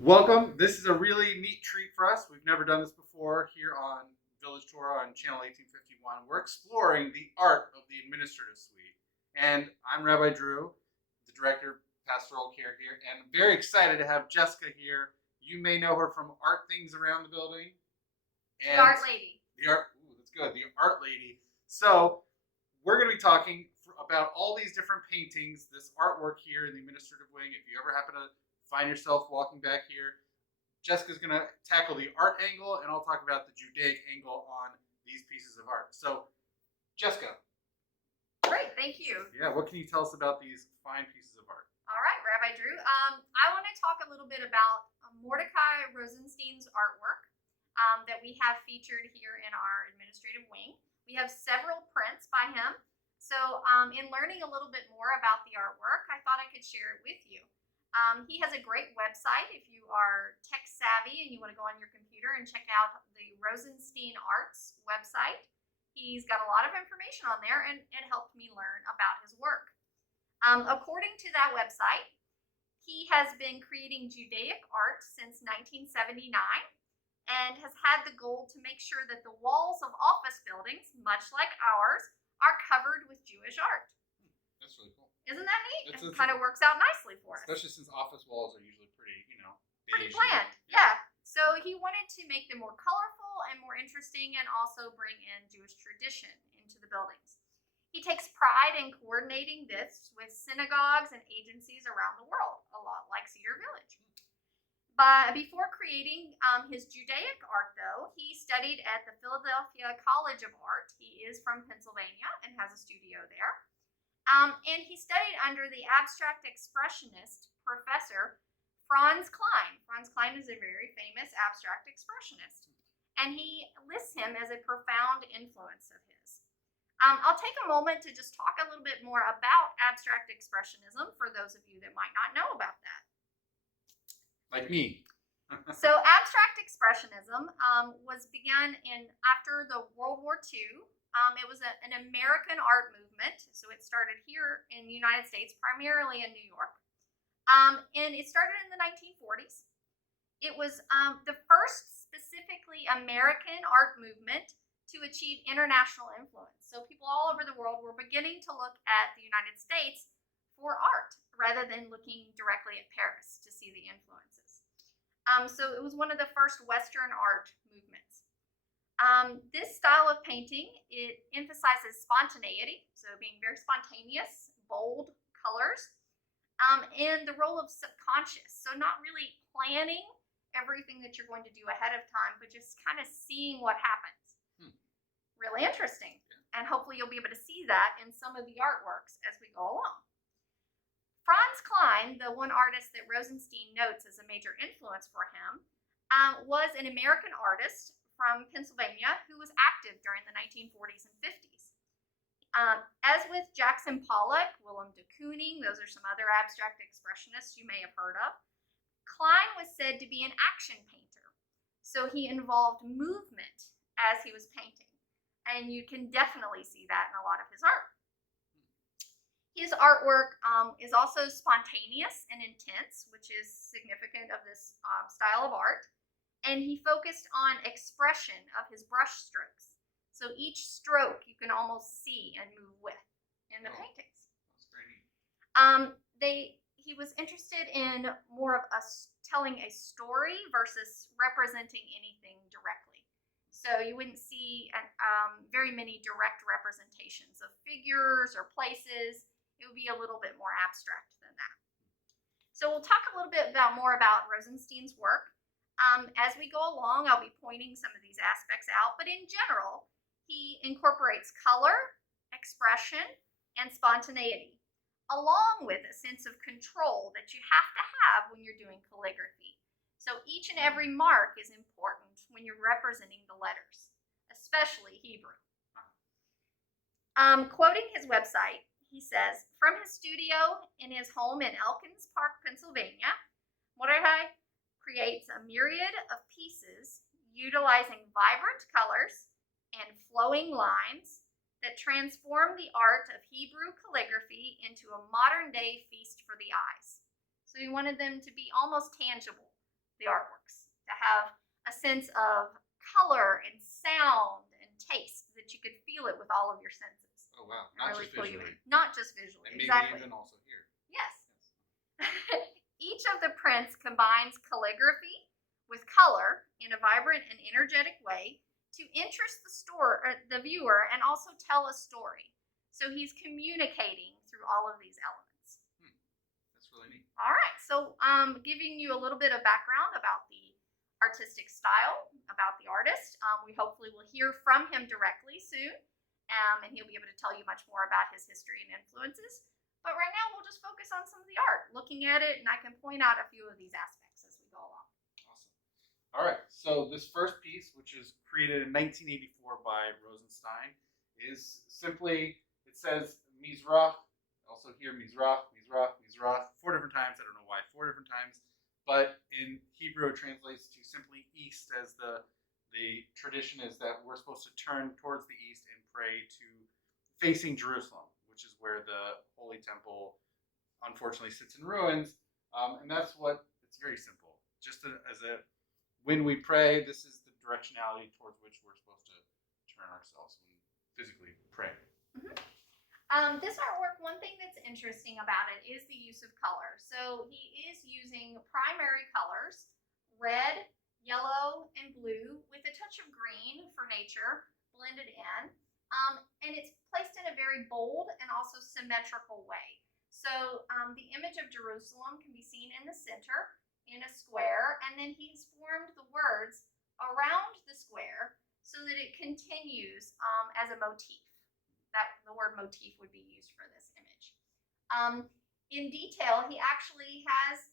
Welcome. This is a really neat treat for us. We've never done this before here on Village Torah on Channel 1851. We're exploring the art of the administrative suite. And I'm Rabbi Drew, the director of pastoral care here, and very excited to have Jessica here. You may know her from art things around the building. And the art lady. That's good. The art lady. So we're going to be talking about all these different paintings, this artwork here in the administrative wing. If you ever happen to find yourself walking back here, Jessica's going to tackle the art angle, and I'll talk about the Judaic angle on these pieces of art. So, Jessica. Great, thank you. Yeah, what can you tell us about these fine pieces of art? All right, Rabbi Drew. I want to talk a little bit about Mordecai Rosenstein's artwork that we have featured here in our administrative wing. We have several prints by him. So in learning a little bit more about the artwork, I thought I could share it with you. He has a great website if you are tech savvy and you want to go on your computer and check out the Rosenstein Arts website. He's got a lot of information on there, and it helped me learn about his work. According to that website, he has been creating Judaic art since 1979 and has had the goal to make sure that the walls of office buildings, much like ours, are covered with Jewish art. That's really cool. Isn't that neat? It kind of works out nicely for us. Especially since office walls are usually pretty, pretty bland. Yeah. So he wanted to make them more colorful and more interesting and also bring in Jewish tradition into the buildings. He takes pride in coordinating this with synagogues and agencies around the world, a lot like Cedar Village. But before creating his Judaic art, though, he studied at the Philadelphia College of Art. He is from Pennsylvania and has a studio there. And he studied under the abstract expressionist professor Franz Kline. Franz Kline is a very famous abstract expressionist, and he lists him as a profound influence of his. I'll take a moment to just talk a little bit more about abstract expressionism for those of you that might not know about that. Like me. So abstract expressionism was begun after the World War II. It was an American art movement, so it started here in the United States, primarily in New York, and it started in the 1940s. It was the first specifically American art movement to achieve international influence. So people all over the world were beginning to look at the United States for art rather than looking directly at Paris to see the influences. So it was one of the first Western art movements. This style of painting, it emphasizes spontaneity, so being very spontaneous, bold colors, and the role of subconscious, so not really planning everything that you're going to do ahead of time, but just kind of seeing what happens. Really interesting, and hopefully you'll be able to see that in some of the artworks as we go along. Franz Kline, the one artist that Rosenstein notes as a major influence for him, was an American artist from Pennsylvania who was active during the 1940s and 50s. As with Jackson Pollock, Willem de Kooning, those are some other abstract expressionists you may have heard of, Kline was said to be an action painter. So he involved movement as he was painting. And you can definitely see that in a lot of his art. His artwork is also spontaneous and intense, which is significant of this style of art. And he focused on expression of his brush strokes. So each stroke you can almost see and move with in the paintings. That's pretty neat. He was interested in more of telling a story versus representing anything directly. So you wouldn't see very many direct representations of figures or places. It would be a little bit more abstract than that. So we'll talk a little bit more about Rosenstein's work. As we go along, I'll be pointing some of these aspects out, but in general, he incorporates color, expression, and spontaneity, along with a sense of control that you have to have when you're doing calligraphy. So each and every mark is important when you're representing the letters, especially Hebrew. Quoting his website, he says, from his studio in his home in Elkins Park, Pennsylvania, Mordecai creates a myriad of pieces utilizing vibrant colors and flowing lines that transform the art of Hebrew calligraphy into a modern-day feast for the eyes. So he wanted them to be almost tangible the artworks, to have a sense of color and sound and taste that you could feel it with all of your senses. Oh wow! And Not really just pull you visually, in. Not just visually, and maybe exactly. even also here. Yes. Each of the prints combines calligraphy with color in a vibrant and energetic way to interest the viewer and also tell a story. So he's communicating through all of these elements. That's really neat. All right, so giving you a little bit of background about the artistic style, about the artist. We hopefully will hear from him directly soon, and he'll be able to tell you much more about his history and influences. But right now, we'll just focus on some of the art, looking at it, and I can point out a few of these aspects as we go along. Awesome. All right, so this first piece, which is created in 1984 by Rosenstein, is simply, it says Mizrach, also here Mizrach, Mizrach, Mizrach, 4 different times. I don't know why 4 different times, but in Hebrew it translates to simply east, as the tradition is that we're supposed to turn towards the east and pray to facing Jerusalem, which is where the Holy Temple unfortunately sits in ruins. And that's what, it's very simple. Just when we pray, this is the directionality towards which we're supposed to turn ourselves when physically praying. This artwork, one thing that's interesting about it is the use of color. So he is using primary colors, red, yellow, and blue, with a touch of green for nature blended in. And it's placed in a very bold and also symmetrical way. So the image of Jerusalem can be seen in the center in a square, and then he's formed the words around the square so that it continues as a motif. That the word motif would be used for this image. In detail, he actually has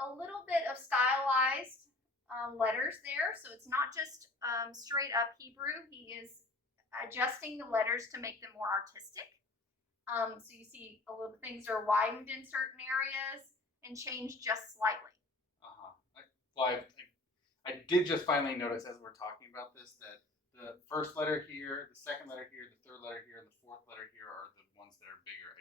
a little bit of stylized letters there, so it's not just straight up Hebrew. He is adjusting the letters to make them more artistic. So you see a little things are widened in certain areas and changed just slightly. I did just finally notice as we're talking about this that the first letter here, the second letter here, the third letter here, and the fourth letter here are the ones that are bigger.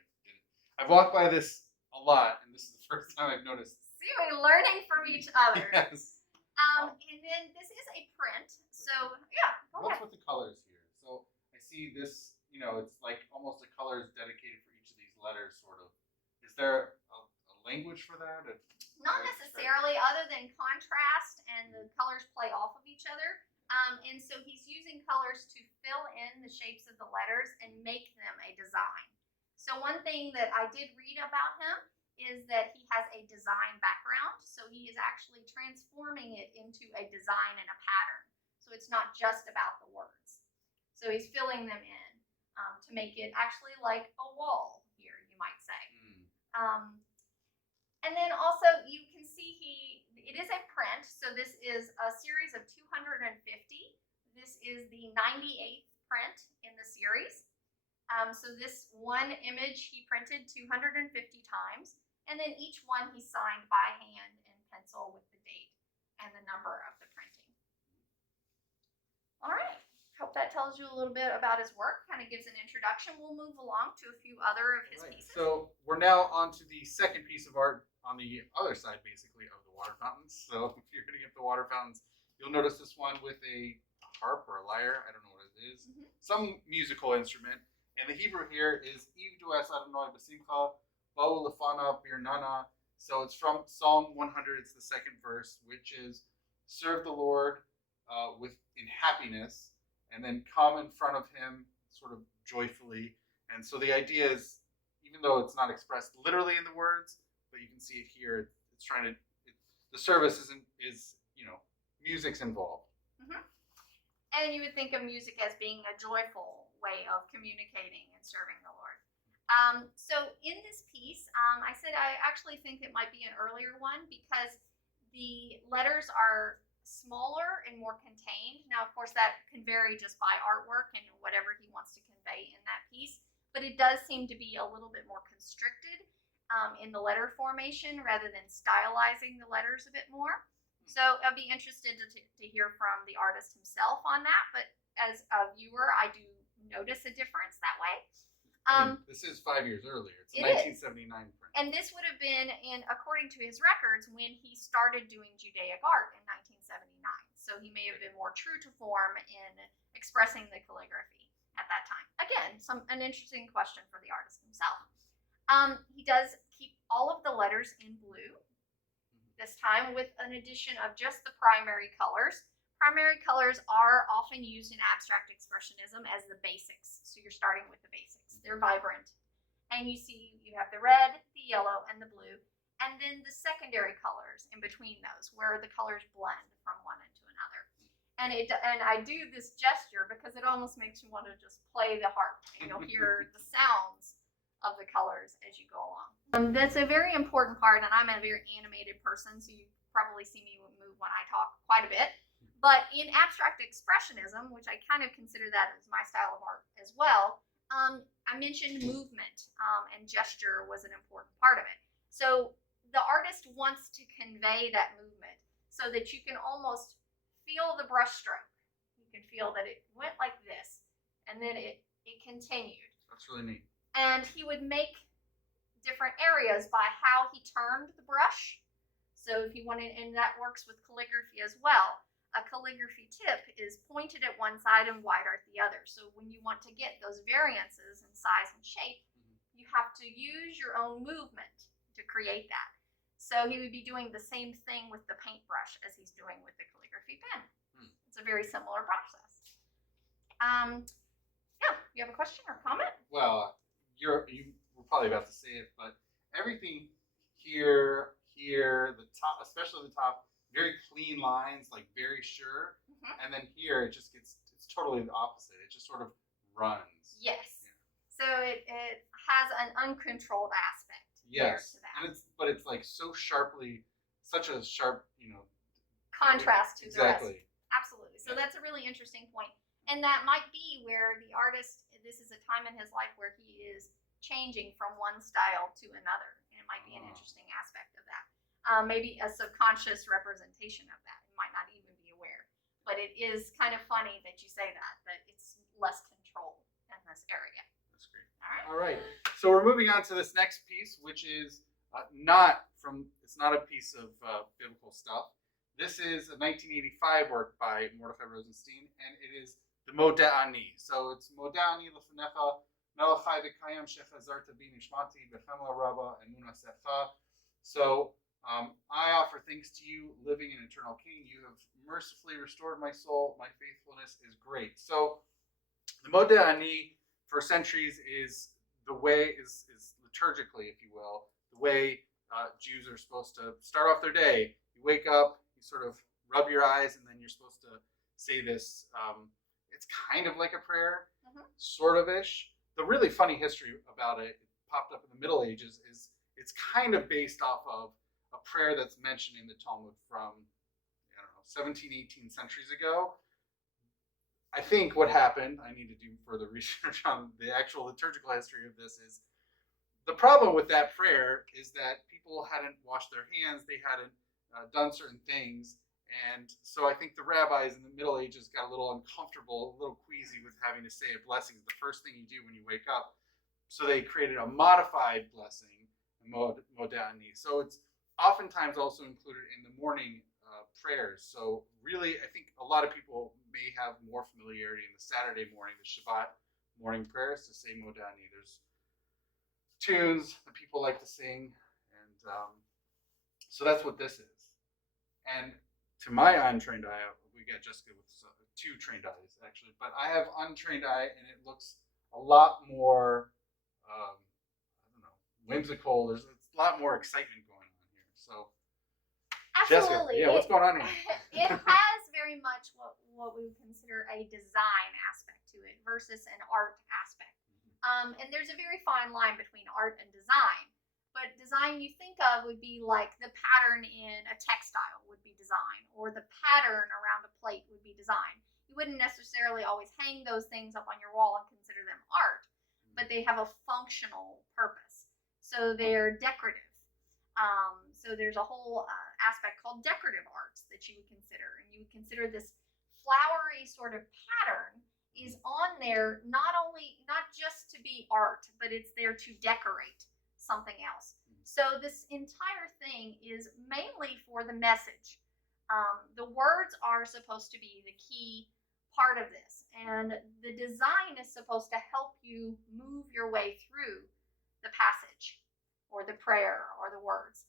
I've walked by this a lot, and this is the first time I've noticed. See, we're learning from each other. Yes. And then this is a print. So yeah, go What's ahead. with the colors here? So I see this, it's like almost a color is dedicated for each of these letters, sort of. Is there a language for that? Not necessarily, other than contrast, and the colors play off of each other. And so he's using colors to fill in the shapes of the letters and make them a design. So one thing that I did read about him is that he has a design background. So he is actually transforming it into a design and a pattern. So it's not just about the words. So he's filling them in to make it actually like a wall here, you might say. And then also you can see it is a print. So this is a series of 250. This is the 98th print in the series. So this one image he printed 250 times, and then each one he signed by hand in pencil with the date and the number of the printing. All right. Hope that tells you a little bit about his work, kind of gives an introduction. We'll move along to a few other of his pieces. So we're now on to the second piece of art on the other side, basically, of the water fountains. So if you're going to get the water fountains, you'll notice this one with a harp or a lyre. I don't know what it is. Some musical instrument. And the Hebrew here is Ivdu es Adonai b'simcha, bo'u lefanav b'irnana. So it's from Psalm 100. It's the second verse, which is serve the Lord in happiness, and then come in front of him sort of joyfully. And so the idea is, even though it's not expressed literally in the words, but you can see it here, it's trying to, the service is music's involved. And you would think of music as being a joyful way of communicating and serving the Lord. So in this piece, I said I actually think it might be an earlier one because the letters are smaller and more contained. Now, of course, that can vary just by artwork and whatever he wants to convey in that piece, but it does seem to be a little bit more constricted in the letter formation rather than stylizing the letters a bit more. So I'd be interested to hear from the artist himself on that, but as a viewer, I do notice a difference that way. This is 5 years earlier. It's a It is. 1979 print. And this would have been according to his records, when he started doing Judaic art in 1979. So he may have been more true to form in expressing the calligraphy at that time. Again, an interesting question for the artist himself. He does keep all of the letters in blue, this time with an addition of just the primary colors. Primary colors are often used in abstract expressionism as the basics. So you're starting with the basics. They're vibrant. And you see you have the red, the yellow, and the blue. And then the secondary colors in between those, where the colors blend from one into another. And I do this gesture because it almost makes you want to just play the harp. And you'll hear the sounds of the colors as you go along. That's a very important part, and I'm a very animated person, so you probably see me move when I talk quite a bit. But in abstract expressionism, which I kind of consider that as my style of art as well, I mentioned movement, and gesture was an important part of it. So the artist wants to convey that movement so that you can almost feel the brush stroke. You can feel that it went like this, and then it continued. That's really neat. And he would make different areas by how he turned the brush. So if he wanted, and that works with calligraphy as well. A calligraphy tip is pointed at one side and wider at the other. So when you want to get those variances in size and shape, you have to use your own movement to create that. So he would be doing the same thing with the paintbrush as he's doing with the calligraphy pen. It's a very similar process. Yeah, you have a question or comment? Well, you were probably about to say it, but everything here, the top, especially the top, very clean lines, like very sure. And then here it's totally the opposite. It just sort of runs. Yes. Yeah. So it has an uncontrolled aspect. Yes. And it's like so sharply, such a sharp, contrast to exactly. The rest. Absolutely. So that's a really interesting point. And that might be where the artist, this is a time in his life where he is changing from one style to another. And it might be an interesting aspect of that. Maybe a subconscious representation of that. You might not even be aware. But it is kind of funny that you say that it's less control in this area. That's great. All right. So we're moving on to this next piece, which is it's not a piece of biblical stuff. This is a 1985 work by Mordechai Rosenstein, and it is the Modeh Ani. So it's Modeh Ani L'Fanecha Melachai V'Kayam Shechazarta Bi Nishmati B'Chemla Rabba Emunah Secha. So I offer thanks to you, living and eternal King. You have mercifully restored my soul. My faithfulness is great. So the Modeh Ani for centuries is the way, is liturgically, if you will, the way Jews are supposed to start off their day. You wake up, you sort of rub your eyes, and then you're supposed to say this. It's kind of like a prayer, sort of-ish. The really funny history about it popped up in the Middle Ages is it's kind of based off of a prayer that's mentioned in the Talmud from, 17, 18 centuries ago. I think what happened, I need to do further research on the actual liturgical history of this, is the problem with that prayer is that people hadn't washed their hands, they hadn't done certain things, and so I think the rabbis in the Middle Ages got a little uncomfortable, a little queasy with having to say a blessing the first thing you do when you wake up. So they created a modified blessing, Modeh Ani. So it's oftentimes also included in the morning prayers. So really, I think a lot of people may have more familiarity in the Saturday morning, the Shabbat morning prayers, to say Modeh Ani. There's tunes that people like to sing, and so that's what this is. And to my untrained eye, we got Jessica with two trained eyes actually, but I have untrained eye, and it looks a lot more, whimsical. There's a lot more excitement going on here. So, absolutely. Jessica, what's going on here? It has very much what we would consider a design aspect to it versus an art aspect. And there's a very fine line between art and design. But design you think of would be like the pattern in a textile would be design, or the pattern around a plate would be design. You wouldn't necessarily always hang those things up on your wall and consider them art, but they have a functional purpose. So they're decorative. So there's a whole aspect called decorative arts that you would consider. And you would consider this flowery sort of pattern is on there not just to be art, but it's there to decorate something else. So this entire thing is mainly for the message. The words are supposed to be the key part of this, and the design is supposed to help you move your way through the passage or the prayer or the words,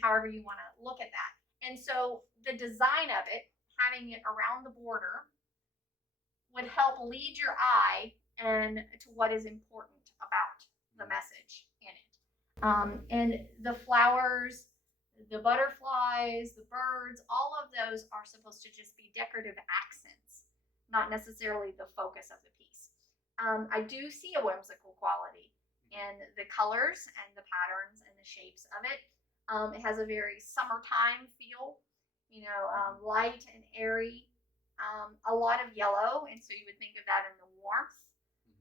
however you want to look at that. And so the design of it, having it around the border, would help lead your eye and to what is important about the message in it. And the flowers, the butterflies, the birds, all of those are supposed to just be decorative accents, not necessarily the focus of the piece. I do see a whimsical quality in the colors and the patterns and the shapes of it. It has a very summertime feel, light and airy. A lot of yellow, and so you would think of that in the warmth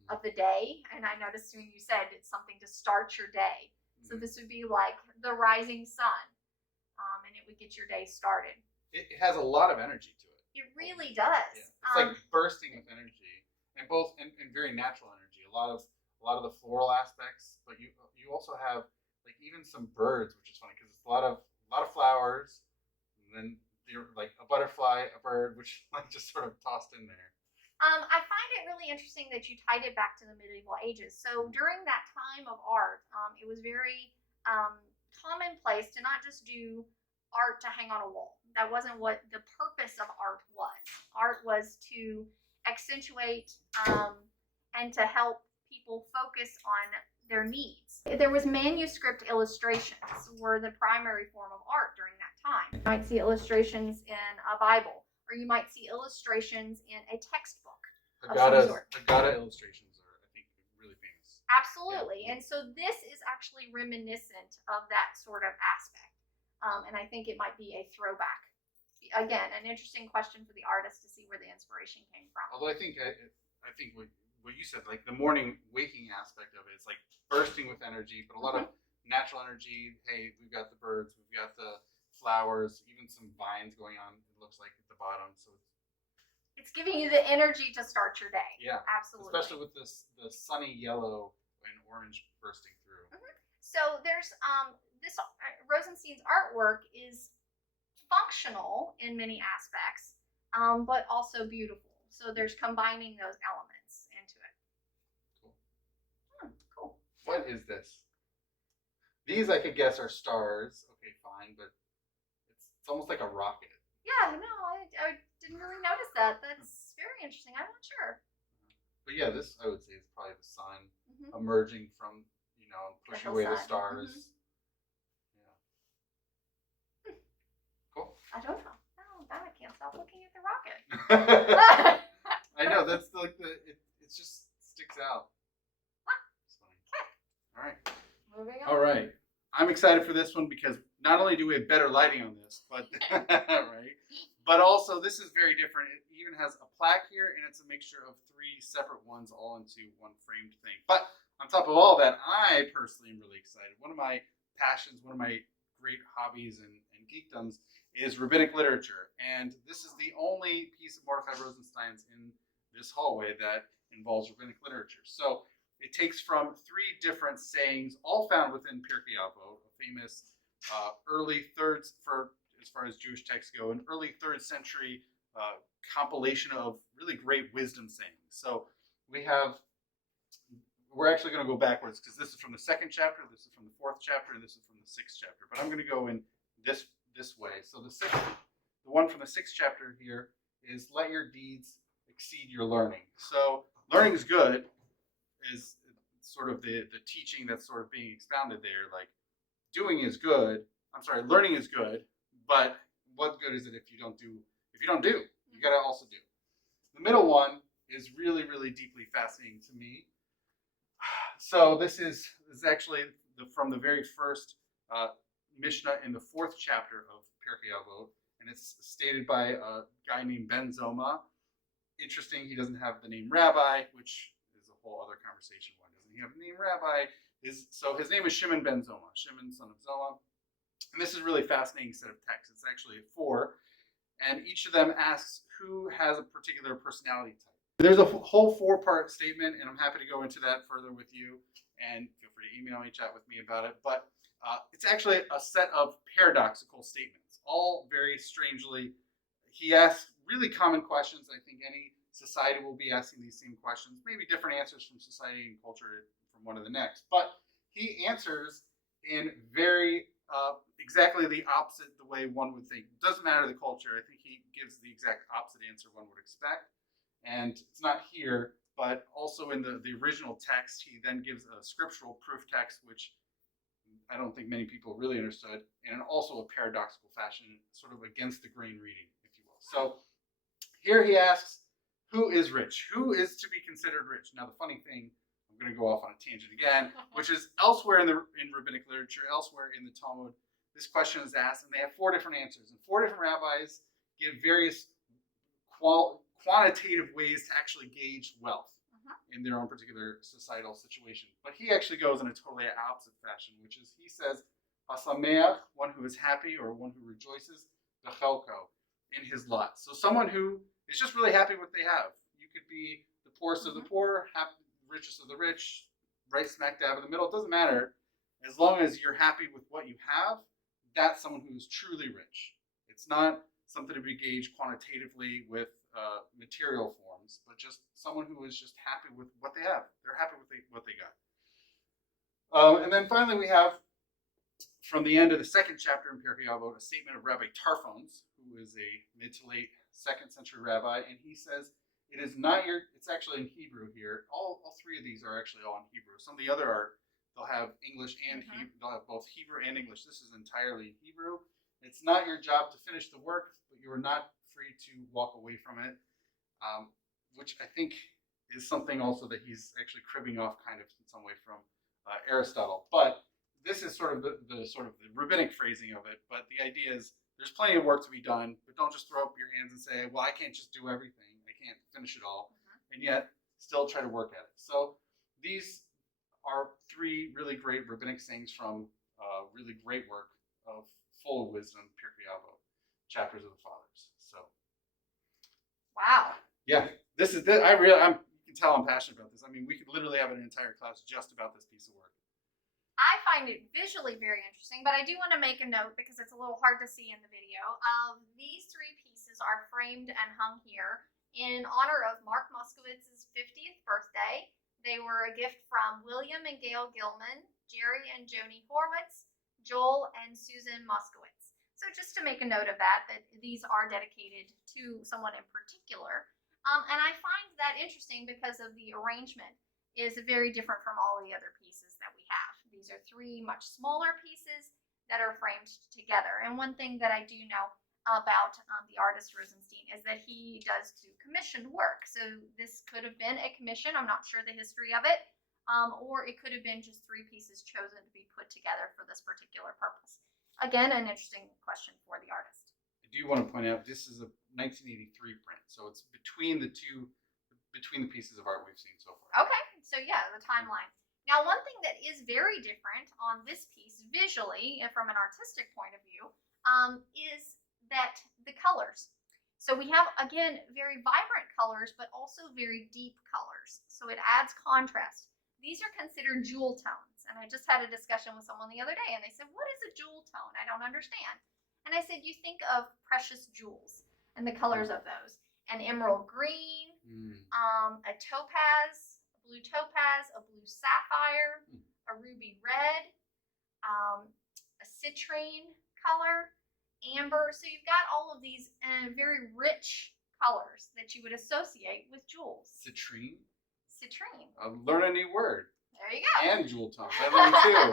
of the day. And I noticed when you said it's something to start your day. So this would be like the rising sun, and it would get your day started. It has a lot of energy to it. It really does. Yeah. It's like bursting with energy, and very natural energy. A lot of the floral aspects, but you also have like even some birds, which is funny because it's a lot of flowers, and then you're like a butterfly, a bird, which like just sort of tossed in there. I find it really interesting that you tied it back to the medieval ages. So during that time of art, it was very commonplace to not just do art to hang on a wall. That wasn't what the purpose of art was. Art was to accentuate and to help people focus on their needs. There was manuscript illustrations were the primary form of art during that time. You might see illustrations in a Bible, or you might see illustrations in a textbook. Haggadah illustrations are, I think, really famous. Absolutely. Yeah. And so this is actually reminiscent of that sort of aspect. And I think it might be a throwback. Again, an interesting question for the artist to see where the inspiration came from. Although I think what you said, like the morning waking aspect of it, it's like bursting with energy, but a lot of natural energy. Hey, we've got the birds, we've got the flowers, even some vines going on, it looks like at the bottom. So it's giving you the energy to start your day. Yeah, absolutely. Especially with the sunny yellow and orange bursting through. So there's this Rosenstein's artwork is functional in many aspects, but also beautiful. So there's combining those elements into it. Cool. What is this? These I could guess are stars. Okay, fine, but it's almost like a rocket. Yeah, no, I didn't really notice that. That's very interesting. I'm not sure. But yeah, this I would say is probably the sun emerging from, pushing away the stars. Yeah. Cool. I don't know. No, I can't stop looking at the rocket. I know, that's like it just sticks out. It's funny. All right. Moving on. All right. I'm excited for this one because not only do we have better lighting on this, but right, but also this is very different. It even has a plaque here, and it's a mixture of 3 separate ones all into one framed thing. But on top of all that, I personally am really excited. One of my passions, one of my great hobbies and geekdoms is rabbinic literature, and this is the only piece of Mordechai Rosenstein's in this hallway that involves rabbinic literature. So it takes from 3 different sayings, all found within Pirkei Avot, a famous early third, for as far as Jewish texts go, an early 3rd century compilation of really great wisdom sayings. So we're actually going to go backwards because this is from the 2nd chapter, this is from the 4th chapter, and this is from the 6th chapter. But I'm going to go in this way. So the one from the 6th chapter here is let your deeds exceed your learning. So learning is good. Is sort of the teaching that's sort of being expounded there. Like learning is good, but what good is it if you don't do? You got to also do. The middle one is really, really deeply fascinating to me. So this is actually from the very first Mishnah in the 4th chapter of Pirkei Avot, and it's stated by a guy named Ben Zoma. Interesting, he doesn't have the name Rabbi, which is a whole other conversation. Why doesn't he have the name Rabbi? So his name is Shimon ben Zoma, Shimon, son of Zoma. And this is a really fascinating set of texts. It's actually 4, and each of them asks who has a particular personality type. There's a whole 4-part statement, and I'm happy to go into that further with you. And feel free to email me, chat with me about it. But it's actually a set of paradoxical statements, all very strangely. He asks really common questions. I think any society will be asking these same questions, maybe different answers from society and culture from one to the next. But he answers in very exactly the opposite the way one would think. It doesn't matter the culture. I think he gives the exact opposite answer one would expect. And it's not here, but also in the original text, he then gives a scriptural proof text, which I don't think many people really understood, and also a paradoxical fashion, sort of against the grain reading, if you will. So here he asks, who is rich? Who is to be considered rich? Now, the funny thing, I'm going to go off on a tangent again, which is elsewhere in rabbinic literature, elsewhere in the Talmud, this question is asked, and they have 4 different answers, and 4 different rabbis give various quantitative ways to actually gauge wealth in their own particular societal situation. But he actually goes in a totally opposite fashion, which is he says, Hasameach, one who is happy or one who rejoices, Bechelko, in his lot. So someone who is just really happy with what they have. You could be the poorest of the poor, richest of the rich, right smack dab in the middle. It doesn't matter. As long as you're happy with what you have, that's someone who is truly rich. It's not something to be gauged quantitatively with material forms, but just someone who is just happy with what they have. They're happy with what they got. And then finally, we have from the end of the second chapter in Pirkei Avot a statement of Rabbi Tarfons, who is a mid to late 2nd century rabbi, and he says, "It is not your." It's actually in Hebrew here. All 3 of these are actually all in Hebrew. Some of the other are they'll have English and Hebrew. They'll have both Hebrew and English. This is entirely in Hebrew. It's not your job to finish the work, but you are not free to walk away from it, which I think is something also that he's actually cribbing off kind of in some way from Aristotle. But this is sort of the sort of the rabbinic phrasing of it. But the idea is there's plenty of work to be done, but don't just throw up your hands and say, well, I can't just do everything. I can't finish it all. And yet still try to work at it. So these are 3 really great rabbinic sayings from really great work of full of wisdom, Pirkei Avot, chapters of the fathers. So, Wow. Yeah, this is this. You can tell I'm passionate about this. I mean, we could literally have an entire class just about this piece of work. I find it visually very interesting, but I do want to make a note because it's a little hard to see in the video. These 3 pieces are framed and hung here in honor of Mark Moskowitz's 50th birthday. They were a gift from William and Gail Gilman, Jerry and Joni Horwitz, Joel and Susan Moskowitz. So just to make a note of that these are dedicated to someone in particular. And I find that interesting because of the arrangement is very different from all the other pieces that we have. These are 3 much smaller pieces that are framed together. And one thing that I do know about the artist Rosenstein is that he does do commissioned work. So this could have been a commission. I'm not sure the history of it. Or it could have been just 3 pieces chosen to be put together for this particular purpose. Again, an interesting question for the artist. I do want to point out this is a 1983 print, so it's between the pieces of art we've seen so far. Okay, so yeah, the timeline. Now, one thing that is very different on this piece visually, and from an artistic point of view, is that the colors. So we have, again, very vibrant colors, but also very deep colors. So it adds contrast. These are considered jewel tones. And I just had a discussion with someone the other day, and they said, what is a jewel tone? I don't understand. And I said, you think of precious jewels and the colors of those. An emerald green, a topaz, a blue topaz, a blue sapphire, a ruby red, a citrine color, amber. So you've got all of these very rich colors that you would associate with jewels. Citrine? Citrine. Learn a new word. There you go. And jewel tones. I learned too.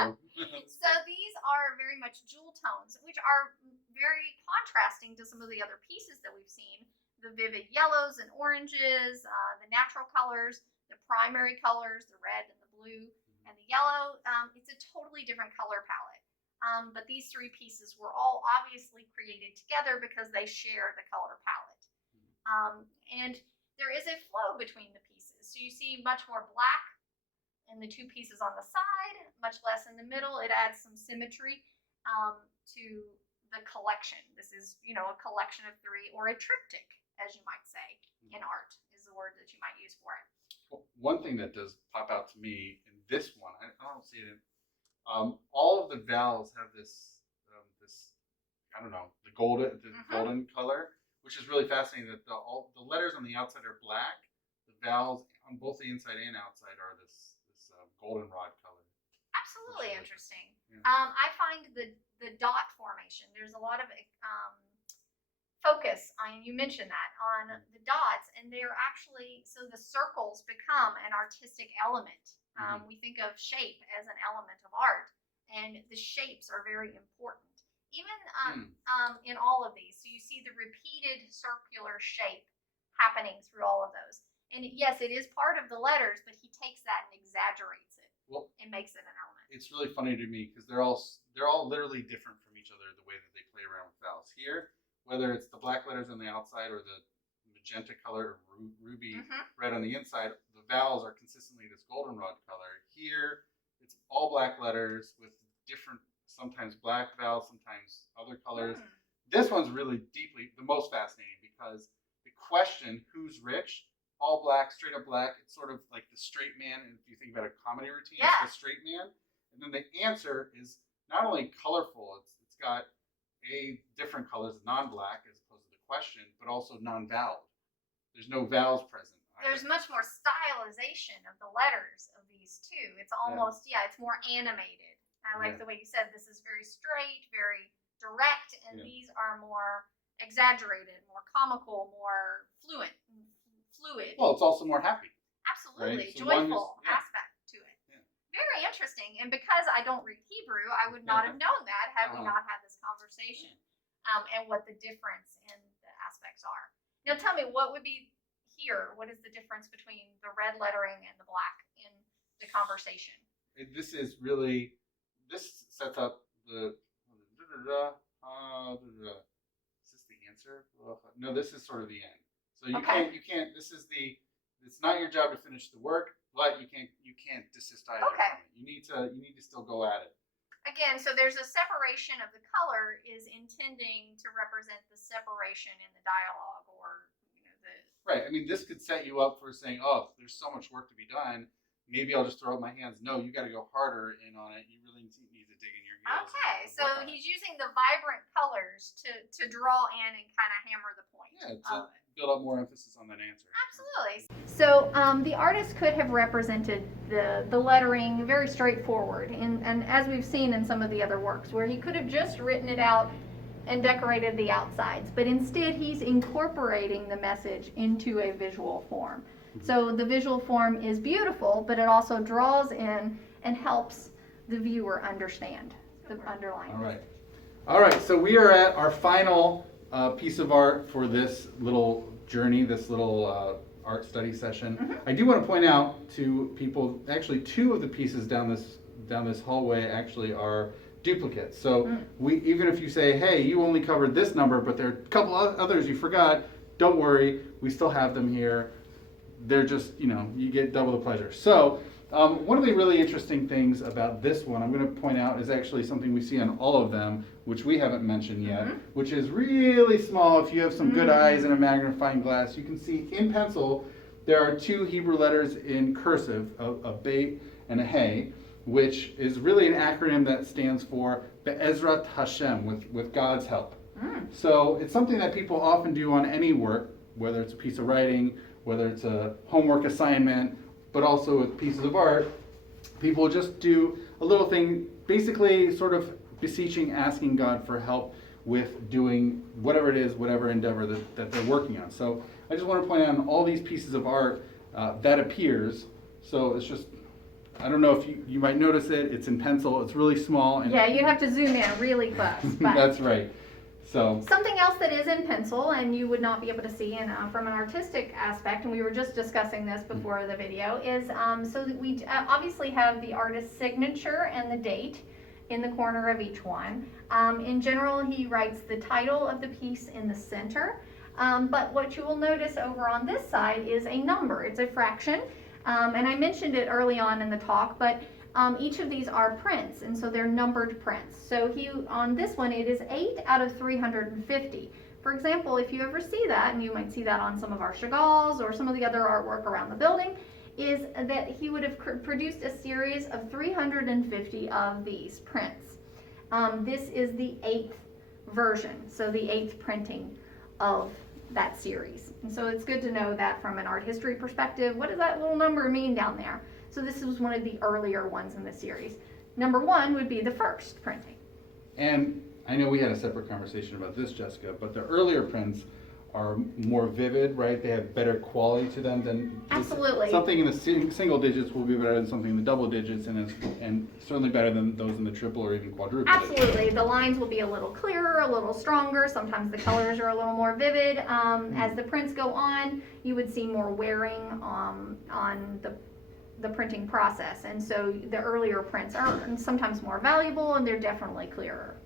So these are very much jewel tones, which are very contrasting to some of the other pieces that we've seen. The vivid yellows and oranges, the natural colors, the primary colors, the red and the blue and the yellow. It's a totally different color palette. But these 3 pieces were all obviously created together because they share the color palette. And there is a flow between the pieces. So you see much more black in the 2 pieces on the side, much less in the middle. It adds some symmetry to the collection. This is, a collection of 3, or a triptych, as you might say, in art, is is the word that you might use for it. Well, one thing that does pop out to me in this one, I don't see it in, all of the vowels have this I don't know, the golden color, which is really fascinating. That all the letters on the outside are black, the vowels on both the inside and outside are this goldenrod color. Absolutely Really interesting. Yeah. I find the dot formation. There's a lot of focus on, you mentioned that, on the dots, and they're actually, so the circles become an artistic element. We think of shape as an element of art, and the shapes are very important. Even in all of these, so you see the repeated circular shape happening through all of those. And yes, it is part of the letters, but he takes that and exaggerates it Well, and makes it an element. it's really funny to me because they're all literally different from each other the way that they play around with vowels. Here, whether it's the black letters on the outside or the magenta color or ruby red on the inside, the vowels are consistently this goldenrod color. Here, it's all black letters with different, sometimes black vowels, sometimes other colors. This one's really the most fascinating because the question, who's rich, all black, straight up black, it's sort of like the straight man. And if you think about a comedy routine, it's the straight man. And then the answer is not only colorful, it's got different colors, non-black as opposed to the question, but also non-vowel. There's no vowels present. There's much more stylization of the letters of these two. It's almost, it's more animated. I like the way you said this is very straight, very direct, and these are more exaggerated, more comical, more fluid. Well, it's also more happy. Absolutely. Right? So joyful aspect to it. Yeah. Very interesting. And because I don't read Hebrew, I would not have known that had we not had this conversation, and what the difference in the aspects are. Now tell me, what would be here? What is the difference between the red lettering and the black in the conversation? This sets up the. Is this the answer? No, this is sort of the end. So you can't. It's not your job to finish the work, but you can't desist either from it. You need to still go at it. Again, so there's a separation of the color is intending to represent the separation in the dialogue, or the. Right. I mean, this could set you up for saying, "Oh, there's so much work to be done. Maybe I'll just throw up my hands." No, you got to go harder in on it. You really need to dig in your heels. Okay, so he's using the vibrant colors to draw in and kind of hammer the point. Yeah, to build up more emphasis on that answer. Absolutely. So the artist could have represented the lettering very straightforward, and as we've seen in some of the other works, where he could have just written it out and decorated the outsides, but instead he's incorporating the message into a visual form. So the visual form is beautiful, but it also draws in and helps the viewer understand the underlying. All right. So we are at our final piece of art for this little journey, this little art study session. I do want to point out to people, actually, two of the pieces down this hallway actually are duplicates. So even if you say, "Hey, you only covered this number, but there are a couple others you forgot," don't worry, we still have them here. They're just, you get double the pleasure. So one of the really interesting things about this one I'm going to point out is actually something we see on all of them, which we haven't mentioned yet, which is really small. If you have some good eyes and a magnifying glass, you can see in pencil there are two Hebrew letters in cursive, a bet and a hey, which is really an acronym that stands for Be'ezrat Hashem, with God's help. So it's something that people often do on any work, whether it's a piece of writing, whether it's a homework assignment, but also with pieces of art. People just do a little thing, basically sort of beseeching, asking God for help with doing whatever it is, whatever endeavor that they're working on. So I just want to point out on all these pieces of art that appears. So it's just, I don't know if you might notice it, it's in pencil, it's really small. And yeah, you have to zoom in really close. That's right. So something else that is in pencil and you would not be able to see from an artistic aspect, and we were just discussing this before the video, is so that we obviously have the artist's signature and the date in the corner of each one. In general, he writes the title of the piece in the center, but what you will notice over on this side is a number. It's a fraction, and I mentioned it early on in the talk, but each of these are prints, and so they're numbered prints. So on this one, it is 8 out of 350. For example, if you ever see that, and you might see that on some of our Chagalls or some of the other artwork around the building, is that he would have produced a series of 350 of these prints. This is the 8th version, so the 8th printing of that series. And so it's good to know that from an art history perspective. What does that little number mean down there? So this was one of the earlier ones in the series. Number 1 would be the first printing. And I know we had a separate conversation about this, Jessica, but the earlier prints are more vivid, right? They have better quality to them than Absolutely. Something in the single digits will be better than something in the double digits, and certainly better than those in the triple or even quadruple. Absolutely. The lines will be a little clearer, a little stronger. Sometimes the colors are a little more vivid. As the prints go on, you would see more wearing on the printing process. And so the earlier prints are sometimes more valuable, and they're definitely clearer.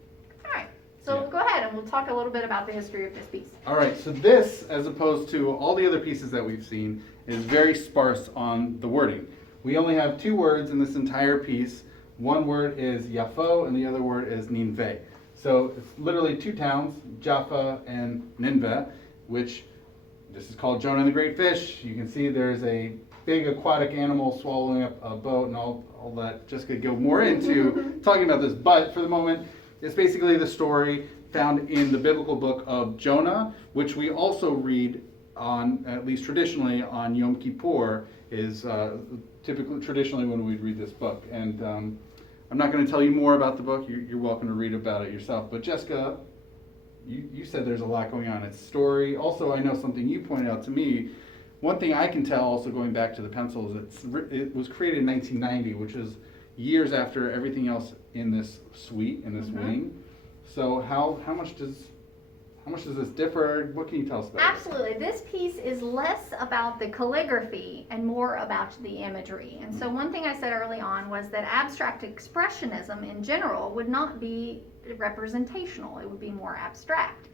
All right. So we'll go ahead and we'll talk a little bit about the history of this piece. All right, so this, as opposed to all the other pieces that we've seen, is very sparse on the wording. We only have 2 words in this entire piece. One word is Yafo and the other word is Nineveh. So it's literally 2 towns, Jaffa and Nineveh, which this is called Jonah and the Great Fish. You can see there's a big aquatic animal swallowing up a boat, and all that. Jessica go more into talking about this, but for the moment, it's basically the story found in the biblical book of Jonah, which we also read on, at least traditionally, on Yom Kippur, is traditionally when we read this book. And I'm not going to tell you more about the book. You're welcome to read about it yourself. But Jessica, you said there's a lot going on. It's story. Also, I know something you pointed out to me. One thing I can tell, also going back to the pencils, it was created in 1990, which is years after everything else in this suite, in this wing. So how much does this differ? What can you tell us about it? Absolutely. This piece is less about the calligraphy and more about the imagery. And so one thing I said early on was that abstract expressionism in general would not be representational. It would be more abstract.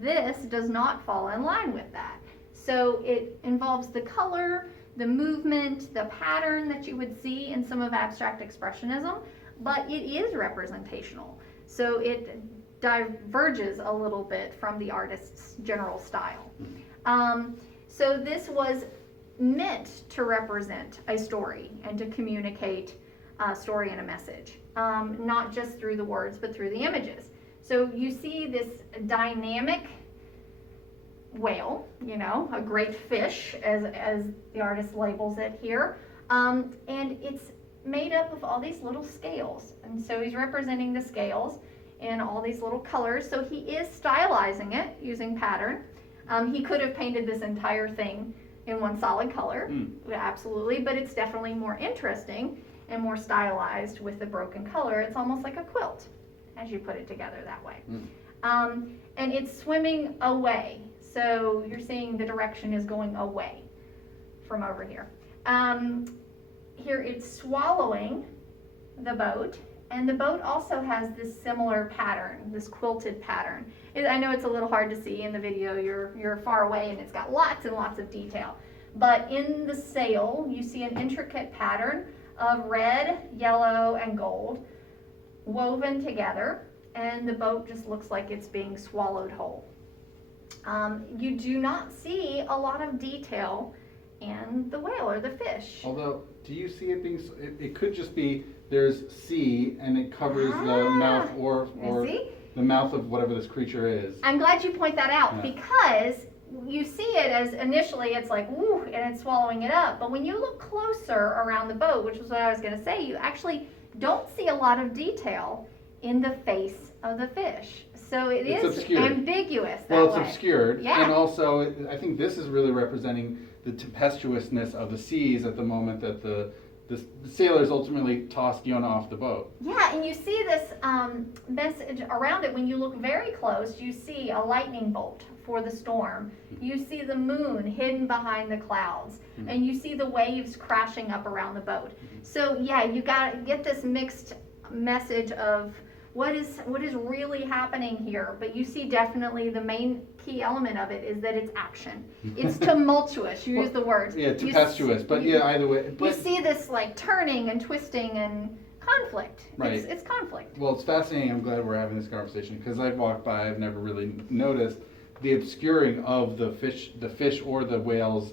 This does not fall in line with that. So it involves the color, the movement, the pattern that you would see in some of abstract expressionism, but it is representational. So it diverges a little bit from the artist's general style. So this was meant to represent a story and to communicate a story and a message, not just through the words, but through the images. So you see this dynamic whale, a great fish, as the artist labels it here, and it's made up of all these little scales. And so he's representing the scales in all these little colors. So he is stylizing it using pattern. He could have painted this entire thing in one solid color, absolutely, but it's definitely more interesting and more stylized with the broken color. It's almost like a quilt as you put it together that way. And it's swimming away. So you're seeing the direction is going away from over here. Here it's swallowing the boat, and the boat also has this similar pattern, this quilted pattern. I know it's a little hard to see in the video. You're far away, and it's got lots and lots of detail. But in the sail, you see an intricate pattern of red, yellow, and gold woven together, and the boat just looks like it's being swallowed whole. You do not see a lot of detail in the whale or the fish. Although, do you see it being, it could just be there's sea and it covers the mouth or the mouth of whatever this creature is. I'm glad you point that out, because you see it as initially it's like, woo, and it's swallowing it up. But when you look closer around the boat, which was what I was going to say, you actually don't see a lot of detail in the face of the fish. So it's obscured. Ambiguous that Well, it's way. obscured. Yeah. And also, I think this is really representing the tempestuousness of the seas at the moment that the sailors ultimately tossed Yonah off the boat. Yeah, and you see this message around it. When you look very close, you see a lightning bolt for the storm. You see the moon hidden behind the clouds, and you see the waves crashing up around the boat. So yeah, you got to get this mixed message of what is really happening here. But you see definitely the main key element of it is that it's action. It's tumultuous. You use the words. Yeah, tempestuous. But yeah, either way. You see this like turning and twisting and conflict. Right. It's conflict. Well, it's fascinating. I'm glad we're having this conversation because I've walked by, I've never really noticed. the obscuring of the fish or the whale's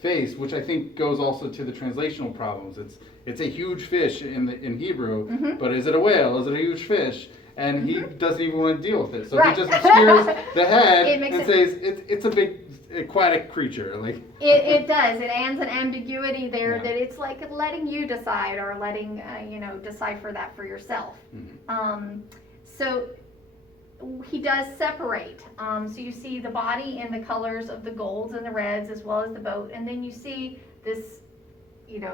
face, which I think goes also to the translational problems. It's a huge fish in Hebrew, but is it a whale? Is it a huge fish? And he doesn't even want to deal with it, so Right. he just obscures the head It makes and says it's a big aquatic creature. Like It does. It adds an ambiguity there Yeah. that it's like letting you decide or letting decipher that for yourself. So he does separate. So you see the body in the colors of the golds and the reds as well as the boat, and then you see this,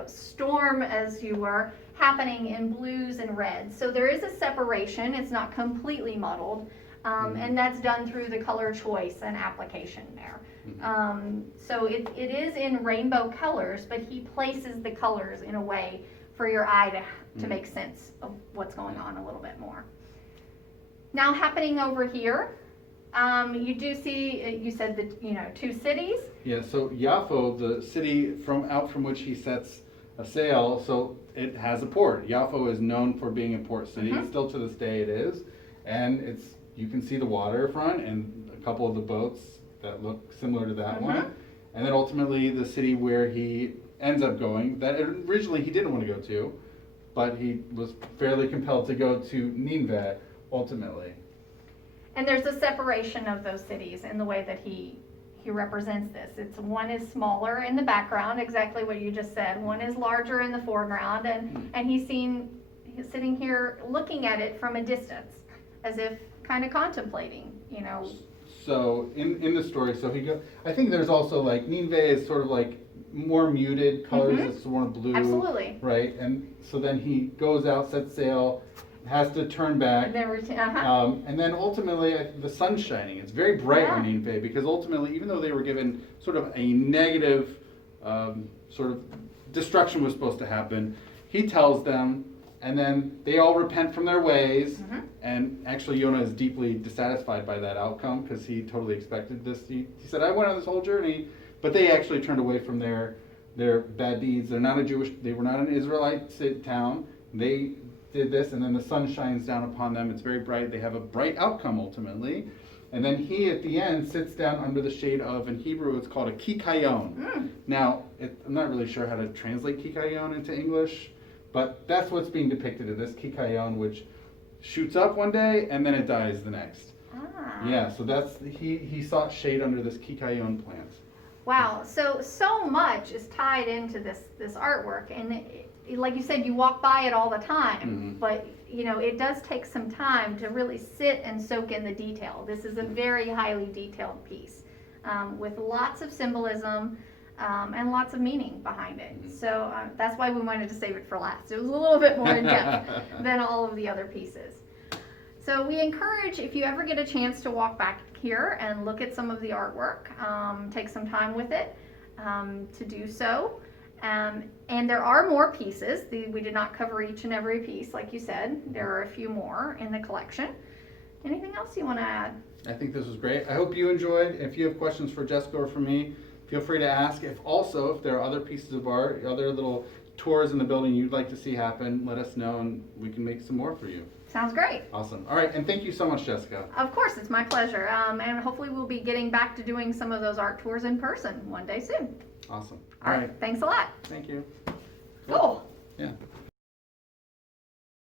storm as you were happening in blues and reds. So there is a separation. It's not completely muddled, and that's done through the color choice and application there. So it is in rainbow colors, but he places the colors in a way for your eye to make sense of what's going on a little bit more. Now happening over here, you do see, you said that, 2 cities. Yeah, so Yaffo, the city from which he sets a sail, so it has a port. Yaffo is known for being a port city. Still to this day it is. And you can see the waterfront and a couple of the boats that look similar to that one. And then ultimately the city where he ends up going, that originally he didn't want to go to, but he was fairly compelled to go to Nineveh ultimately. And there's a separation of those cities in the way that he represents this. One is smaller in the background, exactly what you just said. One is larger in the foreground, and he's sitting here looking at it from a distance, as if kind of contemplating, So in the story, I think there's also like Nineveh is sort of like more muted colors. It's more blue. Absolutely. Right, and so then he goes out, sets sail, has to turn back. And then ultimately the sun's shining. It's very bright on Nineveh because ultimately, even though they were given sort of a negative sort of destruction was supposed to happen, he tells them, and then they all repent from their ways. And actually, Yonah is deeply dissatisfied by that outcome because he totally expected this. He said, "I went on this whole journey," but they actually turned away from their bad deeds. They were not an Israelite town. They did this, and then the sun shines down upon them. It's very bright. They have a bright outcome ultimately. And then he, at the end, sits down under the shade of, in Hebrew, it's called a kikayon. Now, I'm not really sure how to translate kikayon into English, but that's what's being depicted in this kikayon, which shoots up one day and then it dies the next. Yeah, so that's he sought shade under this kikayon plant. Wow, so much is tied into this artwork, and like you said, you walk by it all the time, but it does take some time to really sit and soak in the detail. This is a very highly detailed piece with lots of symbolism and lots of meaning behind it. So that's why we wanted to save it for last. It was a little bit more in depth than all of the other pieces. So we encourage, if you ever get a chance to walk back here and look at some of the artwork, take some time with it to do so. And there are more pieces. We did not cover each and every piece, like you said. There are a few more in the collection. Anything else you want to add? I think this was great. I hope you enjoyed. If you have questions for Jessica or for me, feel free to ask. If there are other pieces of art, other little tours in the building you'd like to see happen, let us know and we can make some more for you. Sounds great. Awesome. All right, and thank you so much, Jessica. Of course, it's my pleasure. And hopefully we'll be getting back to doing some of those art tours in person one day soon. Awesome. All right. Thanks a lot. Thank you. Cool. Yeah.